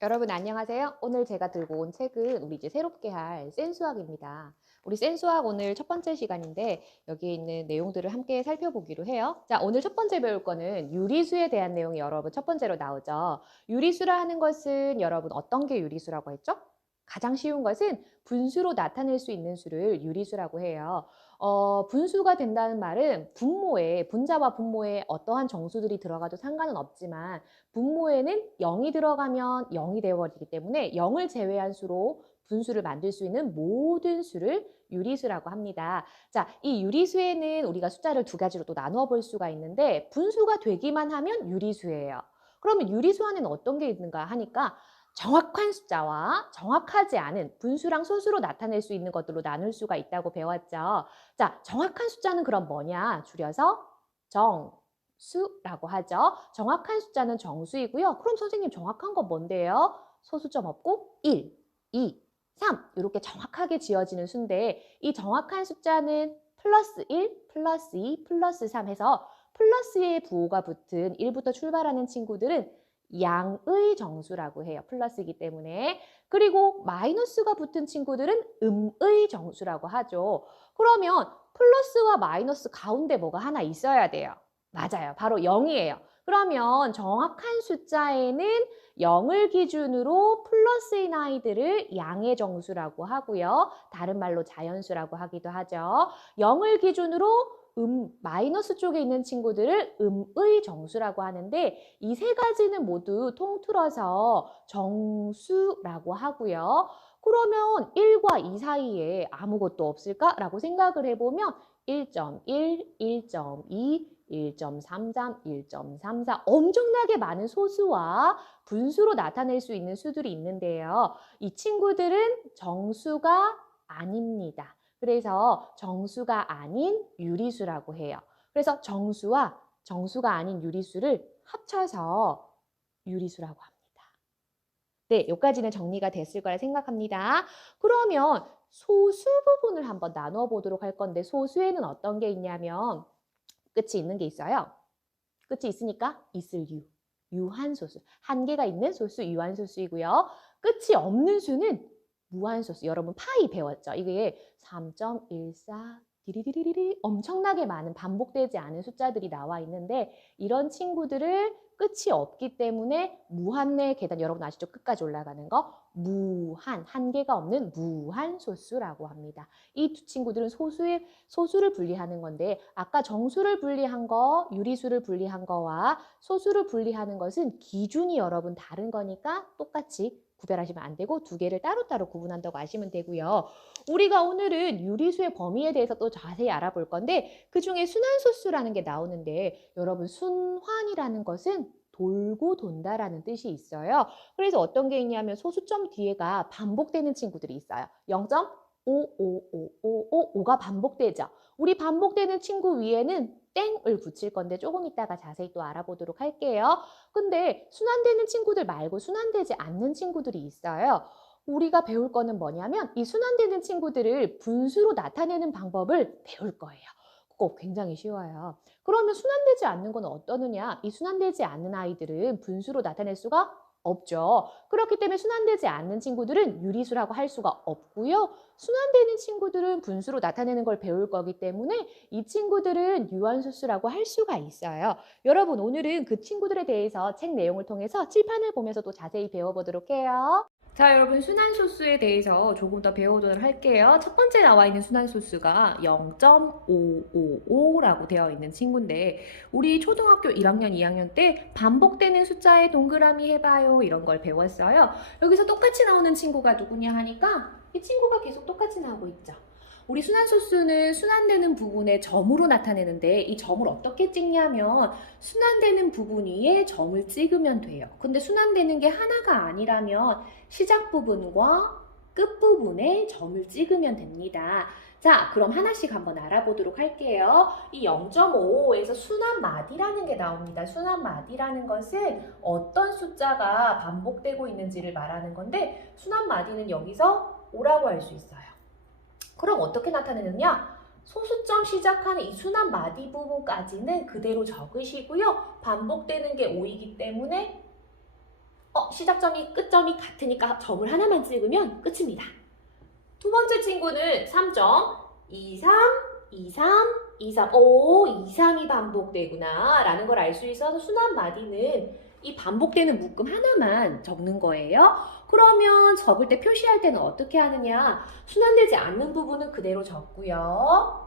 여러분 안녕하세요. 오늘 제가 들고 온 책은 우리 이제 새롭게 할 센수학입니다. 우리 센수학 오늘 첫 번째 시간인데 여기에 있는 내용들을 함께 살펴보기로 해요. 자, 오늘 첫 번째 배울 거는 유리수에 대한 내용이 여러분 첫 번째로 나오죠. 유리수라 하는 것은 여러분 어떤 게 유리수라고 했죠? 가장 쉬운 것은 분수로 나타낼 수 있는 수를 유리수라고 해요. 분수가 된다는 말은 분자와 분모에 어떠한 정수들이 들어가도 상관은 없지만 분모에는 0이 들어가면 0이 되어버리기 때문에 0을 제외한 수로 분수를 만들 수 있는 모든 수를 유리수라고 합니다. 자, 이 유리수에는 우리가 숫자를 두 가지로 또 나누어 볼 수가 있는데 분수가 되기만 하면 유리수예요. 그러면 유리수 안에는 어떤 게 있는가 하니까 정확한 숫자와 정확하지 않은 분수랑 소수로 나타낼 수 있는 것들로 나눌 수가 있다고 배웠죠. 자, 정확한 숫자는 그럼 뭐냐? 줄여서 정수라고 하죠. 정확한 숫자는 정수이고요. 그럼 선생님 정확한 건 뭔데요? 소수점 없고 1, 2, 3 이렇게 정확하게 지어지는 수인데 이 정확한 숫자는 플러스 1, 플러스 2, 플러스 3 해서 플러스의 부호가 붙은 1부터 출발하는 친구들은 양의 정수라고 해요. 플러스이기 때문에. 그리고 마이너스가 붙은 친구들은 음의 정수라고 하죠. 그러면 플러스와 마이너스 가운데 뭐가 하나 있어야 돼요. 맞아요. 바로 0이에요. 그러면 정확한 숫자에는 0을 기준으로 플러스인 아이들을 양의 정수라고 하고요. 다른 말로 자연수라고 하기도 하죠. 0을 기준으로 마이너스 쪽에 있는 친구들을 음의 정수라고 하는데 이 세 가지는 모두 통틀어서 정수라고 하고요. 그러면 1과 2 사이에 아무것도 없을까라고 생각을 해보면 1.1, 1.2, 1.33, 1.34 엄청나게 많은 소수와 분수로 나타낼 수 있는 수들이 있는데요. 이 친구들은 정수가 아닙니다. 그래서 정수가 아닌 유리수라고 해요. 그래서 정수와 정수가 아닌 유리수를 합쳐서 유리수라고 합니다. 네, 여기까지는 정리가 됐을 거라 생각합니다. 그러면 소수 부분을 한번 나눠 보도록 할 건데 소수에는 어떤 게 있냐면 끝이 있는 게 있어요. 끝이 있으니까 있을 유한소수. 한계가 있는 소수, 유한소수이고요. 끝이 없는 수는 무한소수. 여러분 파이 배웠죠? 이게 3.14 디리디리리 엄청나게 많은 반복되지 않은 숫자들이 나와 있는데 이런 친구들을 끝이 없기 때문에 무한의 계단 여러분 아시죠? 끝까지 올라가는 거 무한, 한계가 없는 무한소수라고 합니다. 이 두 친구들은 소수를 분리하는 건데 아까 정수를 분리한 거, 유리수를 분리한 거와 소수를 분리하는 것은 기준이 여러분 다른 거니까 똑같이 구별하시면 안 되고 두 개를 따로따로 구분한다고 아시면 되고요. 우리가 오늘은 유리수의 범위에 대해서 또 자세히 알아볼 건데 그중에 순환소수라는 게 나오는데 여러분 순환이라는 것은 돌고 돈다라는 뜻이 있어요. 그래서 어떤 게 있냐면 소수점 뒤에가 반복되는 친구들이 있어요. 0.55555가 반복되죠. 우리 반복되는 친구 위에는 땡을 붙일 건데 조금 이따가 자세히 또 알아보도록 할게요. 근데 순환되는 친구들 말고 순환되지 않는 친구들이 있어요. 우리가 배울 거는 뭐냐면 이 순환되는 친구들을 분수로 나타내는 방법을 배울 거예요. 그거 굉장히 쉬워요. 그러면 순환되지 않는 건 어떠느냐? 이 순환되지 않는 아이들은 분수로 나타낼 수가 없죠. 그렇기 때문에 순환되지 않는 친구들은 유리수라고 할 수가 없고요. 순환되는 친구들은 분수로 나타내는 걸 배울 거기 때문에 이 친구들은 유한소수라고 할 수가 있어요. 여러분 오늘은 그 친구들에 대해서 책 내용을 통해서 칠판을 보면서 또 자세히 배워보도록 해요. 자, 여러분 순환소수에 대해서 조금 더 배워보도록 할게요. 첫 번째 나와 있는 순환소수가 0.555라고 되어 있는 친구인데 우리 초등학교 1학년, 2학년 때 반복되는 숫자의 동그라미 해봐요 이런 걸 배웠어요. 여기서 똑같이 나오는 친구가 누구냐 하니까 이 친구가 계속 똑같이 나오고 있죠. 우리 순환소수는 순환되는 부분에 점으로 나타내는데 이 점을 어떻게 찍냐면 순환되는 부분 위에 점을 찍으면 돼요. 근데 순환되는 게 하나가 아니라면 시작 부분과 끝 부분에 점을 찍으면 됩니다. 자, 그럼 하나씩 한번 알아보도록 할게요. 이 0.55에서 순환마디라는 게 나옵니다. 순환마디라는 것은 어떤 숫자가 반복되고 있는지를 말하는 건데 순환마디는 여기서 5라고 할 수 있어요. 그럼 어떻게 나타내느냐? 소수점 시작하는 이 순환 마디 부분까지는 그대로 적으시고요. 반복되는 게 5이기 때문에 시작점이 끝점이 같으니까 점을 하나만 찍으면 끝입니다. 두 번째 친구는 3점, 2, 3, 2, 3, 2, 3. 오, 2, 3이 반복되구나 라는 걸 알 수 있어서 순환 마디는 이 반복되는 묶음 하나만 적는 거예요. 그러면 적을 때 표시할 때는 어떻게 하느냐? 순환되지 않는 부분은 그대로 적고요.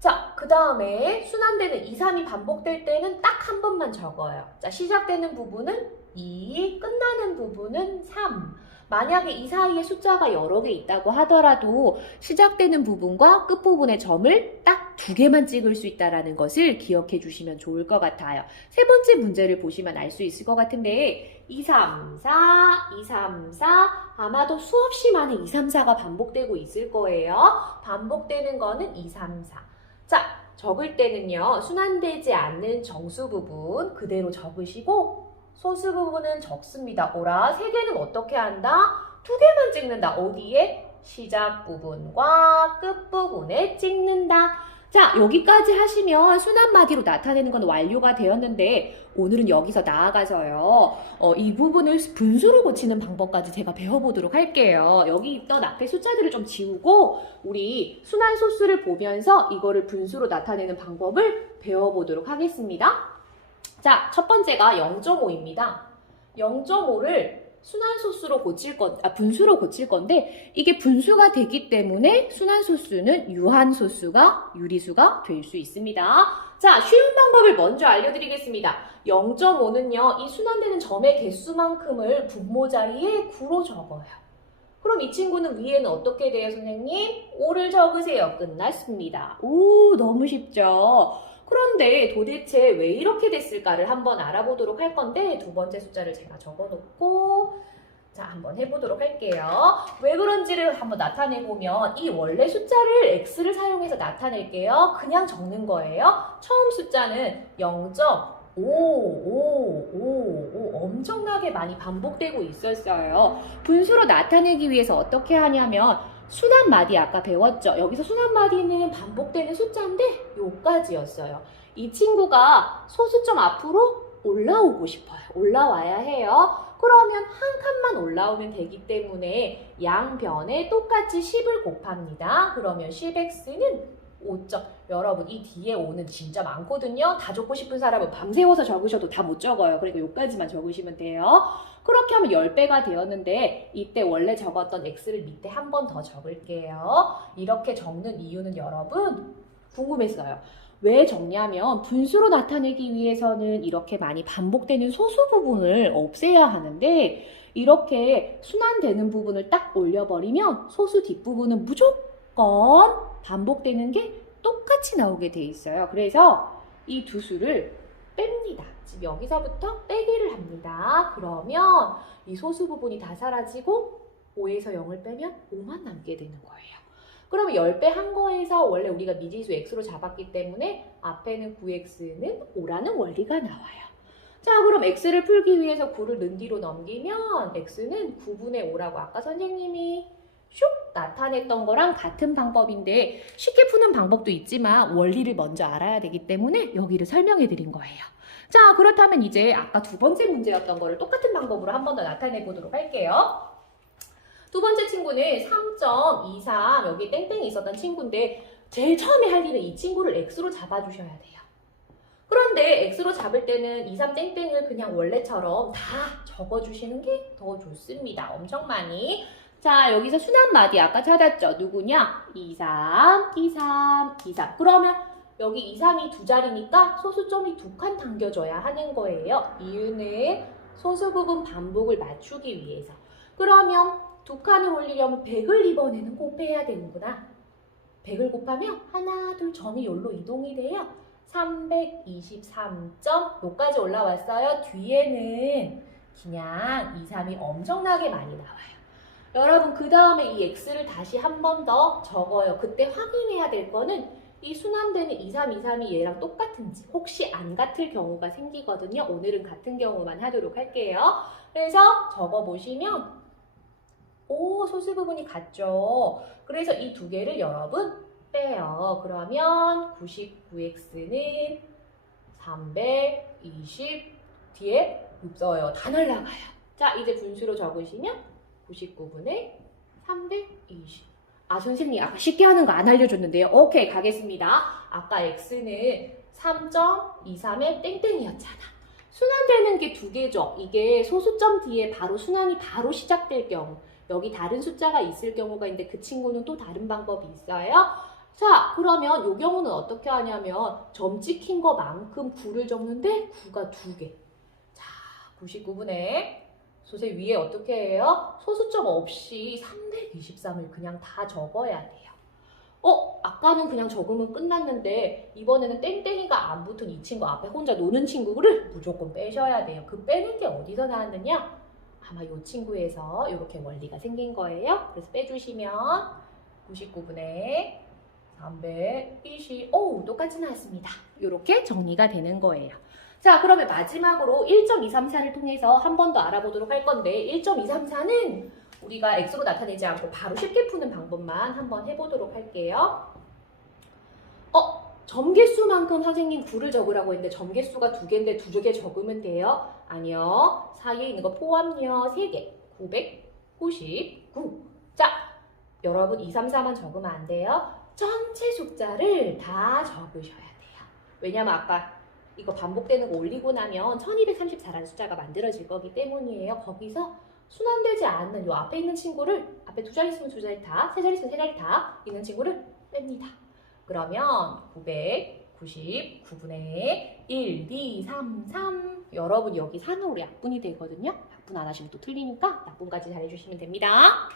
자, 그 다음에 순환되는 2, 3이 반복될 때는 딱 한 번만 적어요. 자, 시작되는 부분은 2, 끝나는 부분은 3. 만약에 이 사이에 숫자가 여러 개 있다고 하더라도 시작되는 부분과 끝부분의 점을 딱 2개만 찍을 수 있다는 것을 기억해 주시면 좋을 것 같아요. 세 번째 문제를 보시면 알 수 있을 것 같은데 2, 3, 4, 2, 3, 4 아마도 수없이 많은 2, 3, 4가 반복되고 있을 거예요. 반복되는 거는 2, 3, 4. 자, 적을 때는요. 순환되지 않는 정수 부분 그대로 적으시고 소수 부분은 적습니다. 오라, 3개는 어떻게 한다? 2개만 찍는다. 어디에? 시작 부분과 끝 부분에 찍는다. 자, 여기까지 하시면 순환 마디로 나타내는 건 완료가 되었는데 오늘은 여기서 나아가서요. 이 부분을 분수로 고치는 방법까지 제가 배워보도록 할게요. 여기 있던 앞에 숫자들을 좀 지우고 우리 순환 소수를 보면서 이거를 분수로 나타내는 방법을 배워보도록 하겠습니다. 자, 첫 번째가 0.5입니다. 0.5를 순환소수로 분수로 고칠 건데 이게 분수가 되기 때문에 순환소수는 유한소수가 유리수가 될 수 있습니다. 자, 쉬운 방법을 먼저 알려드리겠습니다. 0.5는요, 이 순환되는 점의 개수만큼을 분모 자리에 9로 적어요. 그럼 이 친구는 위에는 어떻게 돼요, 선생님? 5를 적으세요. 끝났습니다. 오, 너무 쉽죠? 그런데 도대체 왜 이렇게 됐을까를 한번 알아보도록 할 건데 두 번째 숫자를 제가 적어놓고 자, 한번 해보도록 할게요. 왜 그런지를 한번 나타내보면 이 원래 숫자를 x를 사용해서 나타낼게요. 그냥 적는 거예요. 처음 숫자는 0.5555 엄청나게 많이 반복되고 있었어요. 분수로 나타내기 위해서 어떻게 하냐면 순환 마디 아까 배웠죠? 여기서 순환 마디는 반복되는 숫자인데 요까지였어요. 이 친구가 소수점 앞으로 올라오고 싶어요. 올라와야 해요. 그러면 한 칸만 올라오면 되기 때문에 양변에 똑같이 10을 곱합니다. 그러면 10x는 5점. 여러분 이 뒤에 5는 진짜 많거든요. 다 적고 싶은 사람은 밤새워서 적으셔도 다 못 적어요. 그러니까 요까지만 적으시면 돼요. 그렇게 하면 10배가 되었는데 이때 원래 적었던 x를 밑에 한 번 더 적을게요. 이렇게 적는 이유는 여러분 궁금했어요. 왜 적냐면 분수로 나타내기 위해서는 이렇게 많이 반복되는 소수 부분을 없애야 하는데 이렇게 순환되는 부분을 딱 올려버리면 소수 뒷부분은 무조건 반복되는 게 똑같이 나오게 돼 있어요. 그래서 이 두 수를 뺍니다. 지금 여기서부터 빼기를 합니다. 그러면 이 소수 부분이 다 사라지고 5에서 0을 빼면 5만 남게 되는 거예요. 그러면 10배 한 거에서 원래 우리가 미지수 x로 잡았기 때문에 앞에는 9x는 5라는 원리가 나와요. 자, 그럼 x를 풀기 위해서 9를 는 뒤로 넘기면 x는 9분의 5라고 아까 선생님이 슉 나타냈던 거랑 같은 방법인데 쉽게 푸는 방법도 있지만 원리를 먼저 알아야 되기 때문에 여기를 설명해 드린 거예요. 자, 그렇다면 이제 아까 두 번째 문제였던 거를 똑같은 방법으로 한 번 더 나타내 보도록 할게요. 두 번째 친구는 3.23 여기 땡땡이 있었던 친구인데 제일 처음에 할 일은 이 친구를 x로 잡아주셔야 돼요. 그런데 x로 잡을 때는 2, 3 땡땡을 그냥 원래처럼 다 적어주시는 게 더 좋습니다. 엄청 많이. 자, 여기서 순환 마디 아까 찾았죠? 누구냐? 2, 3, 2, 3, 2, 3. 그러면 여기 2, 3이 두 자리니까 소수점이 2칸 당겨져야 하는 거예요. 이유는 소수 부분 반복을 맞추기 위해서. 그러면 2칸을 올리려면 100을 이번에는 곱해야 되는구나. 100을 곱하면 하나, 둘 점이 여기로 이동이 돼요. 323점 여기까지 올라왔어요. 뒤에는 그냥 2, 3이 엄청나게 많이 나와요. 여러분 그 다음에 이 x를 다시 한 번 더 적어요. 그때 확인해야 될 거는 이 순환되는 2, 3, 2, 3이 얘랑 똑같은지 혹시 안 같을 경우가 생기거든요. 오늘은 같은 경우만 하도록 할게요. 그래서 적어보시면 오, 소수 부분이 같죠? 그래서 이 두 개를 여러분 빼요. 그러면 99x는 320 뒤에 6 써요. 다 날라가요. 자, 이제 분수로 적으시면 99분의 320. 아, 선생님, 아까 쉽게 하는 거 안 알려줬는데요. 오케이, 가겠습니다. 아까 x는 3.23의 땡땡이었잖아. 순환되는 게 두 개죠. 이게 소수점 뒤에 바로 순환이 바로 시작될 경우, 여기 다른 숫자가 있을 경우가 있는데 그 친구는 또 다른 방법이 있어요. 자, 그러면 이 경우는 어떻게 하냐면 점 찍힌 거만큼 9를 적는데 9가 두 개. 자, 99분의 소세 위에 어떻게 해요? 소수점 없이 323을 그냥 다 적어야 돼요. 아까는 그냥 적으면 끝났는데 이번에는 땡땡이가 안 붙은 이 친구 앞에 혼자 노는 친구를 무조건 빼셔야 돼요. 그 빼는 게 어디서 나왔느냐? 아마 이 친구에서 이렇게 원리가 생긴 거예요. 그래서 빼주시면 99분의 320, 오, 똑같이 나왔습니다. 이렇게 정리가 되는 거예요. 자, 그러면 마지막으로 1.234를 통해서 한 번 더 알아보도록 할 건데 1.234는 우리가 x로 나타내지 않고 바로 쉽게 푸는 방법만 한번 해보도록 할게요. 점개수만큼 선생님 9를 적으라고 했는데 점개수가 2개인데 2개 적으면 돼요? 아니요. 사이에 있는 거 포함요 3개. 999. 자, 여러분 2, 3, 4만 적으면 안 돼요. 전체 숫자를 다 적으셔야 돼요. 왜냐면 아까 이거 반복되는 거 올리고 나면 1234라는 숫자가 만들어질 거기 때문이에요. 거기서 순환되지 않는 요 앞에 있는 친구를, 앞에 두 자리 있으면 두 자리 다, 세 자리 있으면 세 자리 다 있는 친구를 뺍니다. 그러면 999분의 1, 2, 3, 3. 여러분 여기 산으로 약분이 되거든요. 약분 안 하시면 또 틀리니까 약분까지 잘해주시면 됩니다.